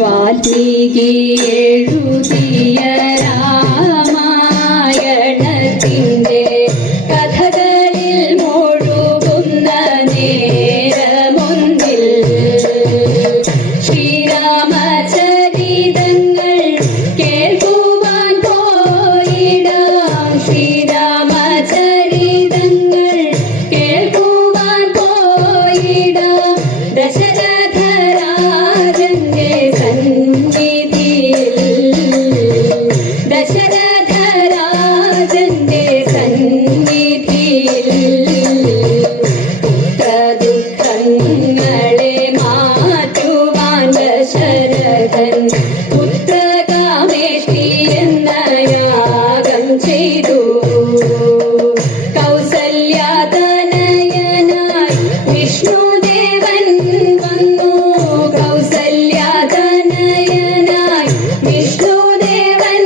വാൽമീകി എഴുതിയ രാമായണത്തിൻ്റെ കഥകളിൽ മുഴുകുന്ന നേരമൊന്നിൽ ശ്രീരാമചരിതങ്ങൾ കേൾക്കുവാൻ പോയിടാം. ശ്രീരാമചരിതങ്ങൾ കേൾക്കുവാൻ പോയിടാം. ദശരഥരാജന്റെ ദശരഥരാജന്റെ സന്നിധിയിൽ പുത്രദുഃഖങ്ങളെ മാറ്റുവാൻ ദശരഥൻ പുത്രകാമേഷ്ടി എന്ന യാഗം ചെയ്തു. കൗസല്യാതനയനായി വിഷ്ണുദേവൻ വന്നു. കൗസല്യാതനയനായി വിഷ്ണുദേവൻ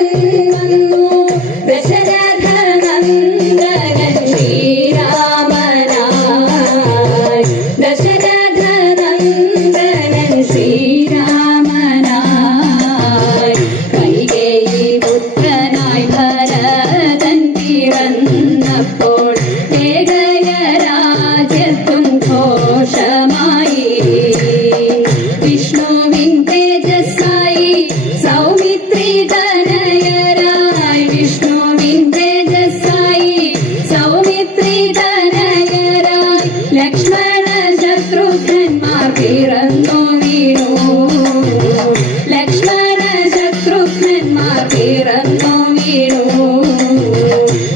വന്നു. ദശരഥനന്ദനൻ ശ്രീരാമനായി. ദശരഥനന്ദനൻ ശ്രീരാമനായി. കൈകേയി പുത്രനായി ഭരതൻ പിറന്നപ്പോൾ ഏകയരാജ്യത്തും ഘോഷമായി. വിഷ്ണുവിൻ തേജസ്സായി സൗമിത്രി തനയരായി. വിഷ്ണുവിൻ തേജസ്സായി സൗമിത്രി തനയരായി. ലക്ഷ്മണ ശത്രുഘ്നന്മാർ പിറന്നു വീണു. ലക്ഷ്മണ ശത്രുഘ്നന്മാർ പിറന്നു വീണു.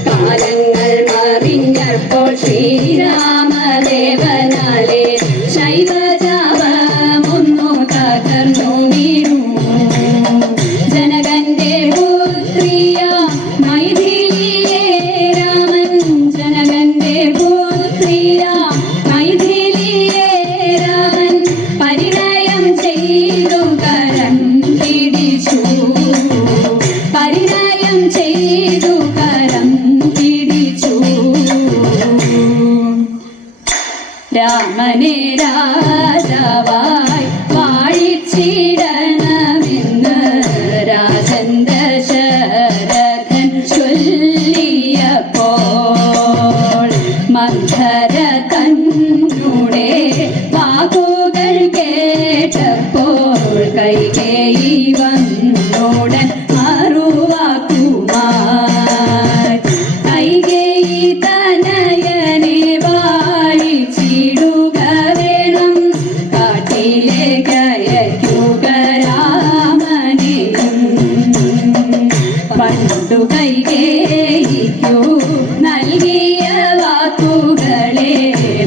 കാലങ്ങൾ മറിഞ്ഞപ്പോൾ ശ്രീരാമദേവനാലെ ശൈവജാപമൊന്നു തകർന്നു വീണു. ജനകന്റെ പുത്രിയ മൈഥിലിയെ രാമൻ. ജനകന്റെ പുത്രിയ മൈഥിലിയെ രാമൻ പരിണയം ചെയ്തു കരം പിടിച്ചു. പരിണയം ചെയ്തു കരം പിടിച്ചു. രാമനെ രാജാവായി വാഴിച്ചിടണമെന്ന് രാജൻ ദശരഥൻ ചൊല്ലിയപ്പോൾ മന്ധര തന്നുടെ വാക്കുകൾ കേട്ടപ്പോൾ കൈകേയി വന്നുടൻ മറുവാക്കുമായി. കൈകേയി തനയനെ വാഴിച്ചിടുക വേണം. കാട്ടിലേക്ക് അയക്കുക രാമനെയും. പണ്ടു കൈകേയിക്കു നൽകിയ വാക്കുകളെ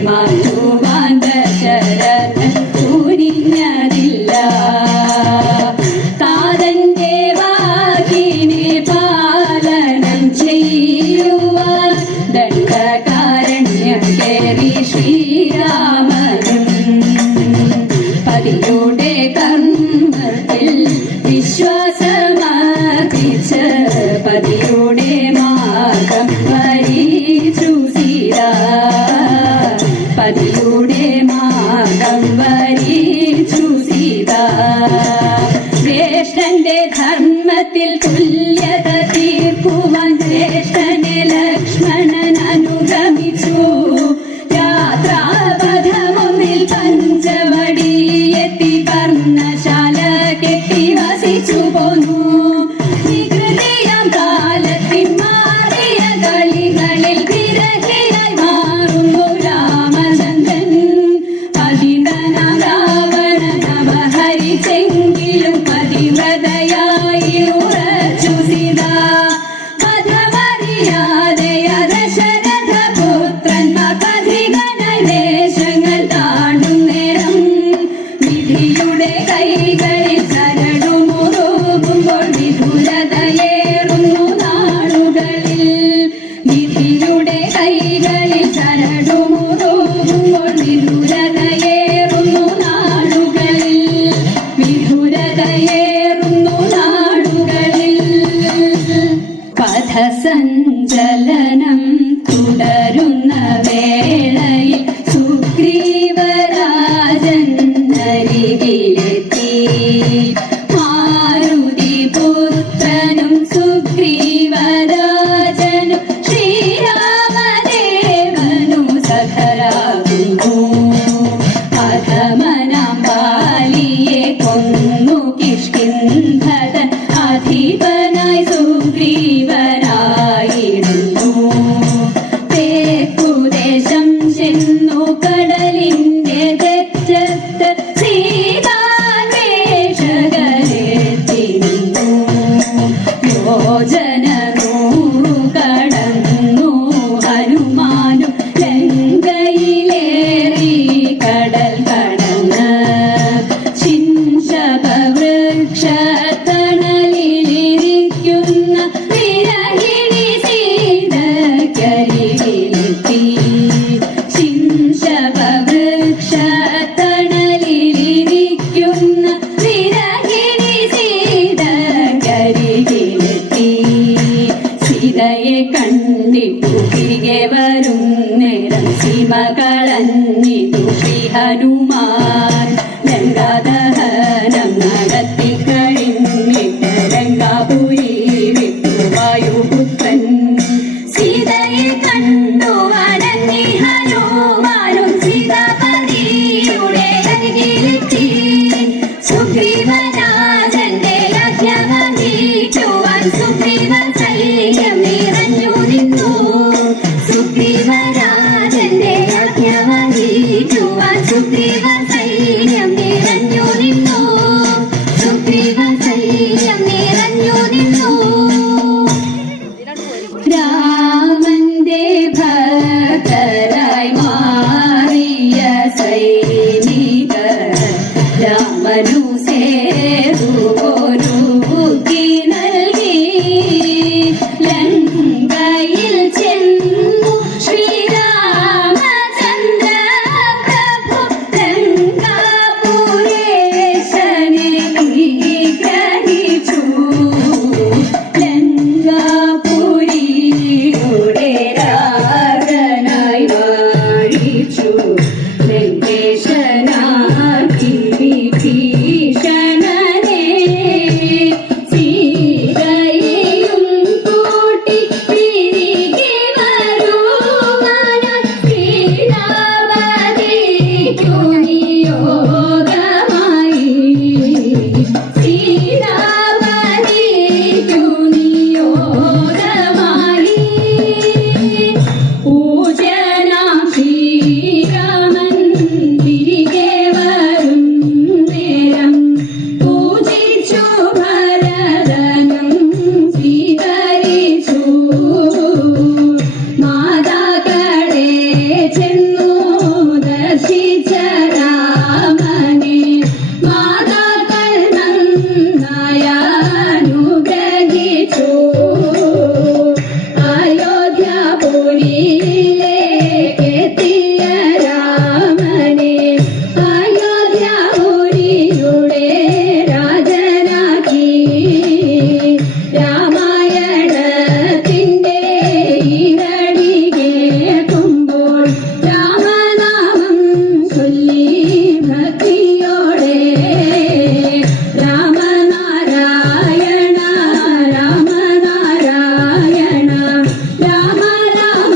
മാറ്റുവാൻ ദശരഥൻ തുനിഞ്ഞതില്ല. താതന്റെ വാക്കിനെ പാലനം ചെയ്യുവാൻ ദണ്ഡകാരണ്യം കേറി ശ്രീരാമനും. പതിയുടെ കർമ്മത്തിൽ വിശ്വാസമർപ്പിച്ച് പതിയുടെ മാർഗം വരിച്ചു സീത. പതിയുടെ മാർഗം വരിച്ചു സീത. ജ്യേഷ്ഠന്റെ ധർമ്മത്തിൽ തുല്യത തീർക്കുവാൻ ജ്യേഷ്ഠനെ ലക്ഷ്മണൻ അനുഗമിച്ചു. യാത്രാപഥമൊന്നിൽ പഞ്ചവടിയെത്തി പർണശാല കെട്ടി വസിച്ചു പോന്നു. വികൃതിയാം കാലത്തിൻ മാറിയ കളികളിൽ വിരഹിയായി മാറുന്നു രാമചന്ദ്രൻ. പതിതനാം രാവണൻ അപഹരിച്ചെങ്കിലും പതിവ്രതയായി ഉറച്ചു മഹിമകളഞ്ഞിതു ശ്രീ ഹനുമാൻ ലങ്കാദഹനം നടത്തി കഴിഞ്ഞിട്ട് ലങ്കാപുരി വിട്ടു വായുപുത്രൻ സീതയെ കണ്ടു വണങ്ങി ഹനുമാനും സീതാപതിയുടെ അരികിലെത്തി സുഗ്രീവരാജന്റെ ആജ്ഞ വഹിക്കുവാൻ സുഗ്രീവ സൈന്യം നിറഞ്ഞു നിന്നു സുഗ്രീവരാജന്റെ ആജ്ഞ വഹിക്കുവാൻ സുഗ്രീവ സൈന്യം നിറഞ്ഞു നിന്നു സുഗ്രീവ സൈന്യം നിറഞ്ഞു നിന്നു രാമന്റെ ഭക്തരായി മാറിയ സൈനികർ രാമനു സേതുപോരുക്കി നൽകി ലങ്കയിൽ ചെന്നു ശ്രീരാമചന്ദ്ര പ്രഭു ലങ്കാപുരേശനെ ഗ്രഹിച്ചു ലങ്കാപുരിയുടെ രാജനായി വാഴിച്ചു ലങ്കേശനാക്കി വിഭീഷണനെ സീതയെയും കൂട്ടി തിരികെ വരുവാനായി സീതാപതിക്കു നിയോഗമായി സീതാപതിക്കു നിയോഗമായി പൂജനാം ശ്രീരാമൻ തിരികെ വരും നേരം പൂജിച്ചു ഭരതനും സ്വീകരിച്ചു മാതാക്കളെ ചെന്നു ദർശിച്ച രാമനെ മാതാക്കൾ നന്നായ അനുഗ്രഹിച്ചു അയോധ്യാപുരിയിലേക്കെത്തിയ രാമനെ അയോധ്യാപുരിയുടെ രാജനാക്കി രാമായണത്തിന്റെ ഈരടി കേൾക്കുമ്പോൾ രാമനാമം ചൊല്ലി ഭക്തിയോടെ രാമനാരായണ രാമനാരായണ രാമ രാമ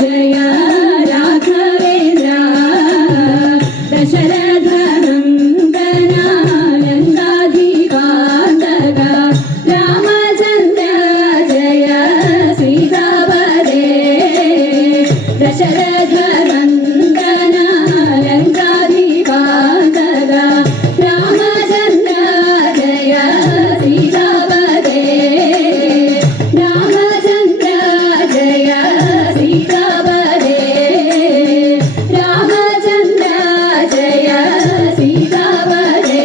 ജയ രാഘവേന്ദ്ര ദശരഥനന്ദന ലങ്കാധികാന്തക രാമചന്ദ്ര ജയ സീതാപദേ ദശരഥനന്ദന ലങ്കാധികാന്തക രാമചന്ദ്ര ജയ സീതാപദേ രാമചന്ദ്ര ജയ സീതാപദേ രാമചന്ദ്ര ജയ സീതാപദേ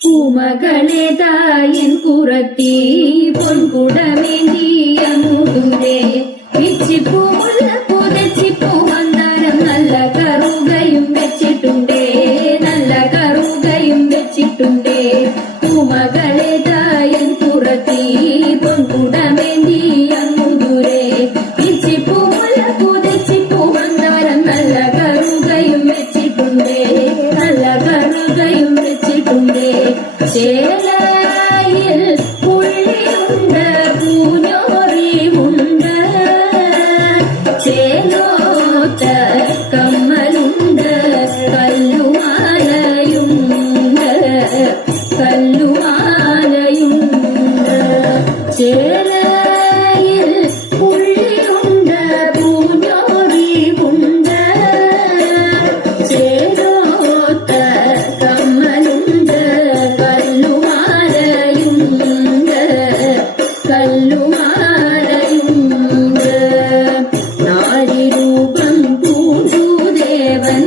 പൂമകളെ തായൻ കുറത്തി പൊൻകുടമേന്തിയ മുതുരെ പിച്ചിപ്പൂമുള്ള പുതച്ചിപ്പൂ മന്ദരം നല്ല കറുകയും വെച്ചിട്ടുണ്ടേ നല്ല കറുകയും വെച്ചിട്ടുണ്ടേ പൂമകളെ തായൻ കുറത്തി പൊൻകുടമേന്തിയ മുതുരെ പിച്ചിപ്പൂമുള്ള പുതച്ചിപ്പൂ മന്ദരം നല്ല കറുകയും വെച്ചിട്ടുണ്ടേ നല്ല കറുകയും വെച്ചിട്ടുണ്ടേ ചേലയിൽ പുള്ളിയുണ്ട് പൂഞ്ഞോറിയുണ്ട് ചേലോത്ത കമ്മലുണ്ട് കല്ലുമാലയുണ്ട് കല്ലുമാലയുണ്ട് ചേലയിൽ പുള്ളിയുണ്ട് പൂഞ്ഞോറിയുണ്ട് ചേലോത്ത കമ്മലുണ്ട് കല്ലുമാലയുണ്ട് കല്ലുമാലയുണ്ട് നാരിരൂപം പൂജുദേവൻ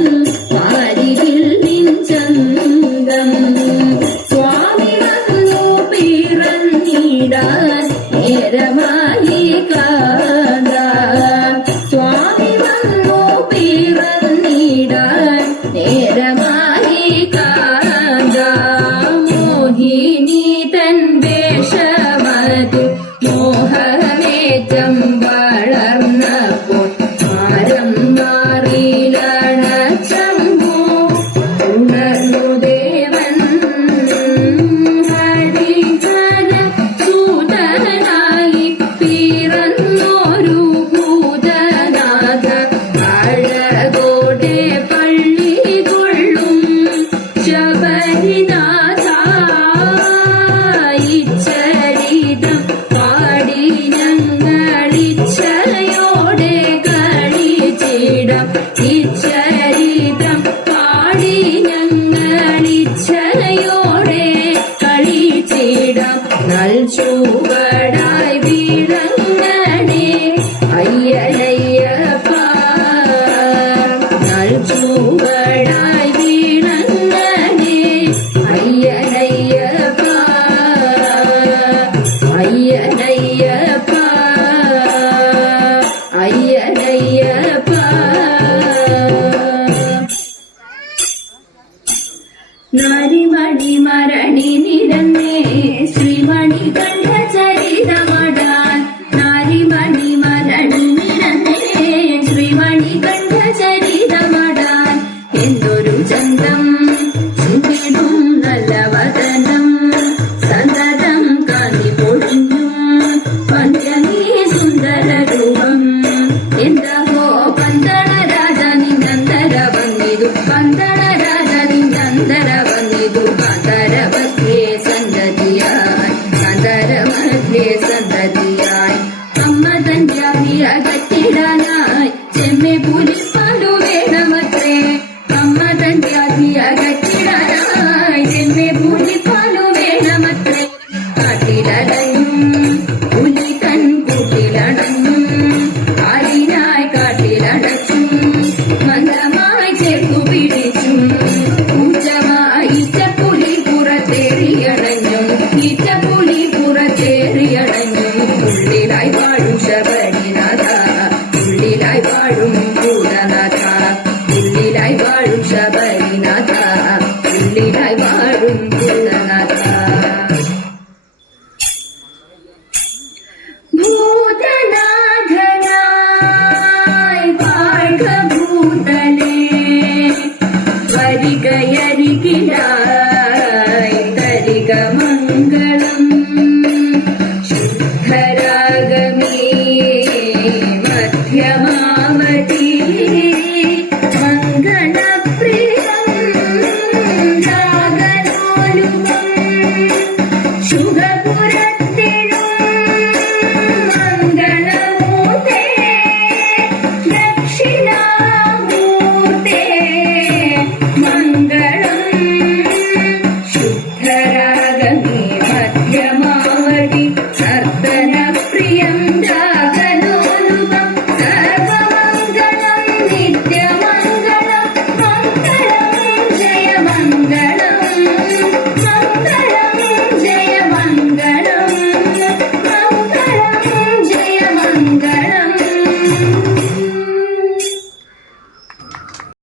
വാരിയിൽ നിഞ്ചന്തം സ്വാമി വന്നു പിറന്നിടാൻ നേരമായി കാന്ത സ്വാമി വന്നു പിറന്നിടാൻ നേരമായി കാന്ത മോഹിനി തൻ വേഷമതു അയ്യനയ്യപ്പ അയ്യനയ്യപ്പ നാരിമണി മരണി നിരന്നേ ശ്രീമണി കണ്ഠ ചരിതമടാൻ നാരിമണി മരണി നിരന്നേ ശ്രീമണി കണ്ഠ ചരിതമടാൻ എന്തൊരു ചന്തം ചിന്തിടും നല്ല വദനം സന്തതം കാന്തി പൊഴിഞ്ഞും പഞ്ചമീ സുന്ദര രൂപം എന്തഹോ പന്തള രാജ നിന്നന്തര വന്നിതു പന്തള രാജ നിന്നന്തര വന്നിതു കാന്തരമധ്യേ സന്തതിയായി കാന്തരമധ്യേ സന്തതിയായി അമ്മ തന്റെ അകറ്റിടാനായി ചെമ്മെ പുലിപ്പാലു വേണമത്രേ അമ്മ തന്റെ അകറ്റിടാനായി ചെമ്മെ പുലിപ്പാലു വേണമത്രേ കാട്ടിലടയും പുലി തൻ കൂട്ടിലടഞ്ഞും ആരിനായി കാട്ടിലടച്ചും മന്ദമായി ചേർത്തു പിടിച്ചും ഊച്ചമായി ഇച്ചപ്പുലി പുറത്തേറിയടഞ്ഞും ഇച്ചപ്പുലി പുറത്തേറിയടഞ്ഞും ഉള്ളിലായി പാടും ശബരി